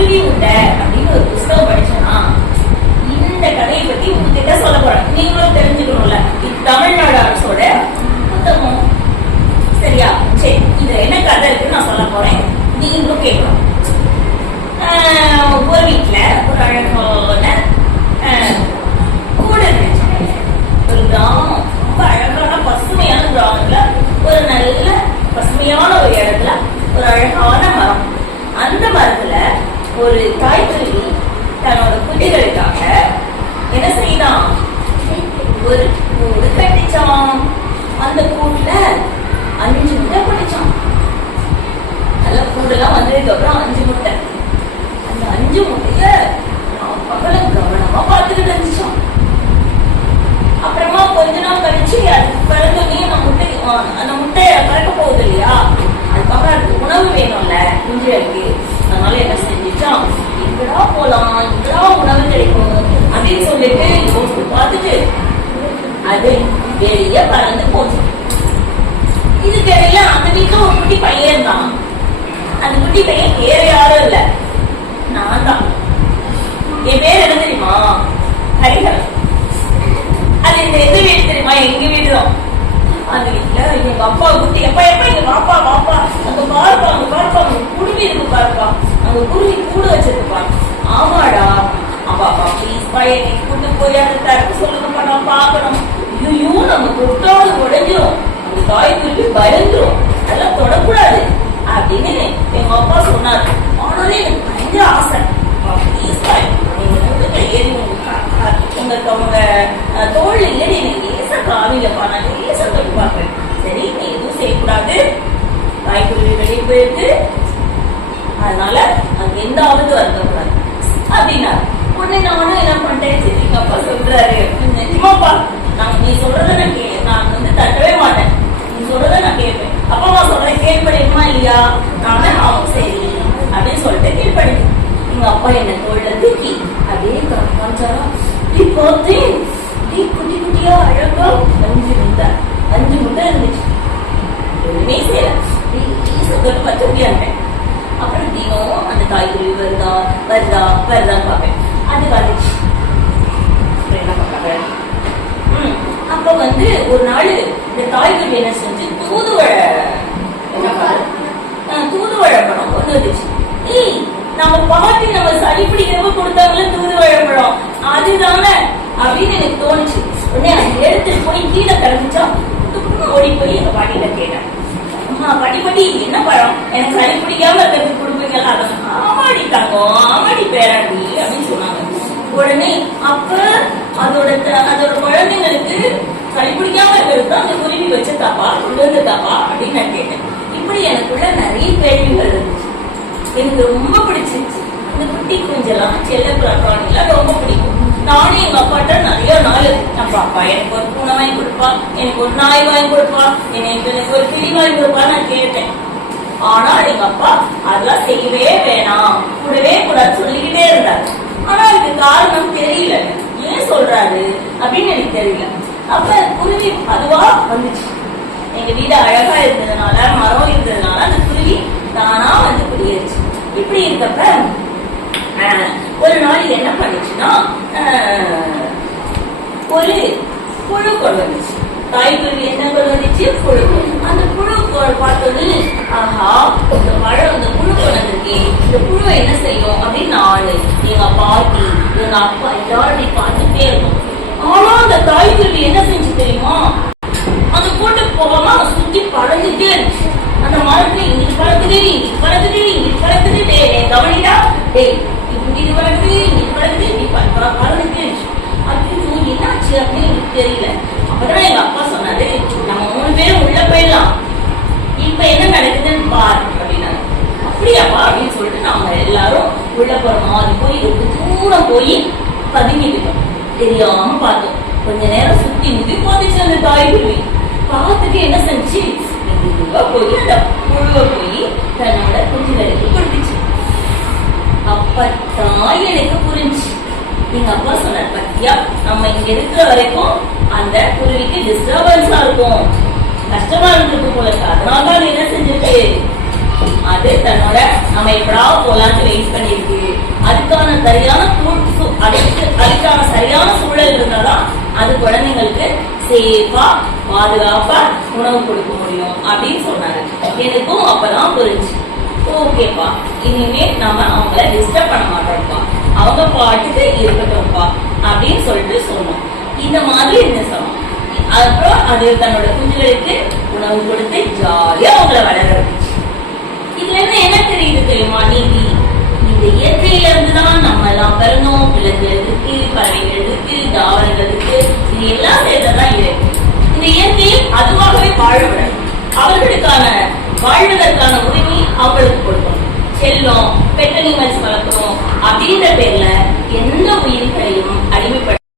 குருவி உண்டை அப்படின்னு ஒரு புஸ்தகம் படிச்சோம்னா இந்த கதையை பத்தி உங்ககிட்ட சொல்ல போறேன். நீங்களும் தெரிஞ்சுக்கணும்ல. இது தமிழ்நாடு அரசோட புத்தகம். சரியா? சரி, இதுல என்ன கதை இருக்குன்னு நான் சொல்ல போறேன். நீங்களும் கேட்கணும். ஒரு வீட்டுல ஒரு அழகான கூட ஒரு கிராமம், ரொம்ப அழகான பசுமையான கிராமத்துல ஒரு நல்ல பசுமையான ஒரு இடத்துல ஒரு அழகான மரம். அந்த மரத்துல ஒரு தாய்க்குருவி தன்னோட குட்டிகளுக்காக என்ன செய்தான்? ஒரு கூடு கட்டிச்சான். அந்த கூட்டுல 5 முட்டை படிச்சான். நல்ல கூடெல்லாம் வந்ததுக்கு அப்புறம் 5 முட்டை. அந்த 5 முட்டைய பகல கவனமா பார்த்துக்கிட்டு இருந்துச்சான். அப்புறமா கொஞ்ச நாள் கழிச்சு அது பிறந்தோடனே அந்த முட்டைய பறக்க போகுது இல்லையா, அதுக்காக அதுக்கு உணவு வேணும்ல குஞ்சுகளுக்கு. அதனால என்ன செஞ்சுச்சான், எங்கடா போலாம், எங்கடா உணவு கிடைக்கும் அப்படின்னு சொல்லிட்டு யோசிச்சு பார்த்துட்டு அது வெளியே பறந்து போச்சு. இதுக்கு இடையில அந்த வீட்டுல ஒரு குட்டி பையன் தான். அந்த குட்டி பையன் வேற யாரும் இல்ல, நான் தான். என் பேர் என்ன தெரியுமா? ஹரிஹரன். அது இந்த எந்த வீடு தெரியுமா? எங்க வீடு தான். அந்த வீட்டுல எங்க அப்பா குட்டி எப்ப எப்ப இங்க வாப்பா வாப்பா, அங்க பாருப்பா, அங்க பாருப்பா, அங்க குருவி இருக்கு பாருப்பா, அங்க குருவி கூடு வச்சிருப்பா. ஆமாடா, அப்பாப்பா ப்ளீஸ்பா என்னை கூட்டு போய் அந்த தரப்பு சொல்லுங்கப்பா, நான் பாக்கணும். ஐயோ, நம்ம தொட்டாவது உடைஞ்சிரும், அந்த தாய் குருவி பயந்துரும், அதெல்லாம் தொடக்கூடாது அப்படின்னு எங்க அப்பா சொன்னாரு. ஆனாலே எனக்கு பயங்கர ஆசை. ப்ளீஸ்பா ஏறி உங்க தோல் இல்லைன்னு எனக்கு லேசா காவிலப்பா, நான் லேசா தொட்டு பார்ப்பேன். சரி, நீ எதுவும் செய்யக்கூடாது, தாய்க்குருவி வெளியே போயிருக்கு, அதனால அங்க எந்த ஆபத்தும் இருக்கக்கூடாது அப்படின்னா உடனே நானும் என்ன பண்ணிட்டேன். சரி, எங்க அப்பா சொல்றாரு, நிஜமாப்பா நீ சொல்றத நான் வந்து தட்டவே மாட்டேன், நீ சொல்றத நான் கேட்பேன். அப்பா அம்மா சொல்றேன் கேள்விப்படுமா இல்லையா? நானும் ஆகும் சரி அப்படின்னு சொல்லிட்டு கீழ்படிக்கும். எங்க அப்பா என்ன தோல்ல தூக்கி அதே காஞ்சாரா பார்த்தேன். குட்டி குட்டியா அழகா 5 முட்டை இருந்துச்சு. ஒண்ணுமே செய்யல, பச்சையாட்டேன். அப்புறம் தினம் அந்த காய்கறி வருதா வருதா வருதான் பார்ப்பேன். அது வந்துச்சு. என்ன பண்றாங்க? அப்ப வந்து ஒரு நாள் இந்த காய்கறி என்ன செஞ்சு தூதுவழை பழம் ஒண்ணு வந்துச்சு. நம்ம பாட்டி நம்ம சளி பிடிக்கிறப்ப கொடுத்தாங்களே தூதுவழை பழம், அதுதானே அப்படின்னு எனக்கு தோணுச்சு. உடனே அதை எடுத்துட்டு போய் கீழே கிடந்துச்சா, ஓடி போய் எங்க பாட்டிகிட்ட கேட்டேன். பாட்டி என்ன பழம், எனக்கு சளி பிடிக்காம இருக்கிறதுக்கு கொடுப்பீங்களா? ஆமாடி தங்கம், ஆமாடி பேராண்டி அப்படின்னு சொன்னாங்க. உடனே அப்ப அதோட குழந்தைங்களுக்கு சளி பிடிக்காம இருக்கிறது அந்த குருவி வச்ச தாப்பா, கொண்டு தாப்பா அப்படின்னு நான் கேட்டேன். இப்படி எனக்குள்ள நிறைய கேள்விகள் இருந்துச்சு. எனக்கு ரொம்ப பிடிச்சிருச்சு. இந்த குட்டி குஞ்செல்லாம் செல்ல பிராணிலாம் ரொம்ப பிடிக்கும். நானும் எங்க அப்பாட்ட நிறைய நாள் அப்பா எனக்கு ஒரு பூனை வாங்கி கொடுப்பா, எனக்கு ஒரு நாய் வாங்கி கொடுப்பா, எனக்கு ஒரு கிளி வாங்கி கொடுப்பா நான் கேட்டேன். ஆனா எங்க அப்பா அதெல்லாம் செய்யவே வேணாம், கூடவே கூடாது சொல்லிக்கிட்டே இருந்தாரு. ஆனா அதுக்கு காரணம் தெரியல, ஏன் சொல்றாரு அப்படின்னு எனக்கு தெரியல. அப்ப குருவி அதுவா வந்துச்சு. எங்க வீடு அழகா இருந்ததுனால, மரம் இருந்ததுனால அந்த குருவி தானா வந்து குடியிருச்சு. இப்படி இருக்கப்ப ஒரு நாள் என்ன பண்ணுச்சுன்னா, ஒரு புழு கொண்டு வந்துச்சு. தாய்க்குருவி என்ன கொண்டு வந்துச்சு? புழு. அந்த புழு பார்த்தது, ஆஹா இந்த பழம் இந்த புழு கொண்டு வந்திருக்கே, இந்த புழு என்ன செய்யும் அப்படின்னு நானு எங்க பாட்டி எங்க அப்பா எல்லாரும் பார்த்துட்டே இருக்கும். ஆனா அந்த தாய்க்குருவி என்ன செஞ்சு தெரியுமா, அந்த கூட்டுக்கு போகாம சுத்தி பழந்துட்டே இருந்துச்சு. அந்த மரத்துல இங்கிட்டு பழக்குது, இங்கிட்டு பழக்குது, இங்கிட்டு பழக்குது, கவனிடா இங்கிட்டு பழக்குது, இங்கிட்டு பழக்குது, பழந்துட்டே இருந்துச்சு. அப்படின்னு என்னாச்சு அப்படின்னு எனக்கு தெரியல. அப்பதான் எங்க அப்பா சொன்னாரு, நம்ம 3 பேரும் உள்ள போயிடலாம், இப்ப என்ன நடக்குதுன்னு பாரு அப்படின்னாரு. அப்படியாப்பா அப்படின்னு சொல்லிட்டு நாங்க எல்லாரும் உள்ள போறோம். அது போய் ரொம்ப தூரம் போய் பதுங்கிட்டோம். தெரியாம பார்த்தோம். கொஞ்ச நேரம் சுத்தி முதி போட்டுச்சு அந்த தாய்க்குருவி. பார்த்துட்டு என்ன செஞ்சு போய் அந்த புழுவை போய் தன்னோட குஞ்சுகளுக்கு கொடுத்துச்சு. அப்பதான் எனக்கு புரிஞ்சு. எங்க அப்பா சொன்னார், பத்தியா நம்ம இங்க இருக்கிற வரைக்கும் அந்த குருவிக்கு டிஸ்டர்பன்ஸா இருக்கும், கஷ்டமா இருந்திருக்கு போல. அதனாலதான் என்ன செஞ்சிருக்கு, அது தன்னோட நம்ம எப்படா போலான்னு வெயிட் பண்ணிருக்கு. சரியான அதுக்கான சரியான சூழல் இருந்தாதான் அது குழந்தைங்களுக்கு சேஃபா பாதுகாப்பா உணவு கொடுக்க முடியும் அப்படின்னு சொன்னாரு. எனக்கும் அப்பதான் புரிஞ்சு, ஓகேப்பா இனிமே நம்ம அவங்கள டிஸ்டர்ப் பண்ண மாட்டோம்ப்பா, அவங்க பாட்டுக்கு இருக்கட்டும்ப்பா அப்படின்னு சொல்லிட்டு சொன்னோம். இந்த மாதிரி என்ன சொன்னோம். அப்புறம் அது தன்னோட குஞ்சுகளுக்கு உணவு கொடுத்து ஜாலியா அவங்கள வளர்றது. இதுல இருந்து என்ன தெரியுது தெரியுமா நீதி? இந்த இயற்கையில இருந்துதான் நம்ம எல்லாம் பிறந்தோம். விலங்குகள் இருக்கு, பறவைகள் இருக்கு, தாவரங்கள் இருக்கு, இது எல்லாம் சேர்ந்ததான் இருக்கு. இந்த இயற்கையில் அதுவாகவே வாழ்விடணும். அவர்களுக்கான வாழ்வதற்கான உரிமை அவங்களுக்கு கொடுக்கணும். செல்லம் பெட் அனிமல்ஸ் வளர்க்கணும் அப்படின்ற பேர்ல எந்த உயிர்களையும் அடிமைப்படுத்த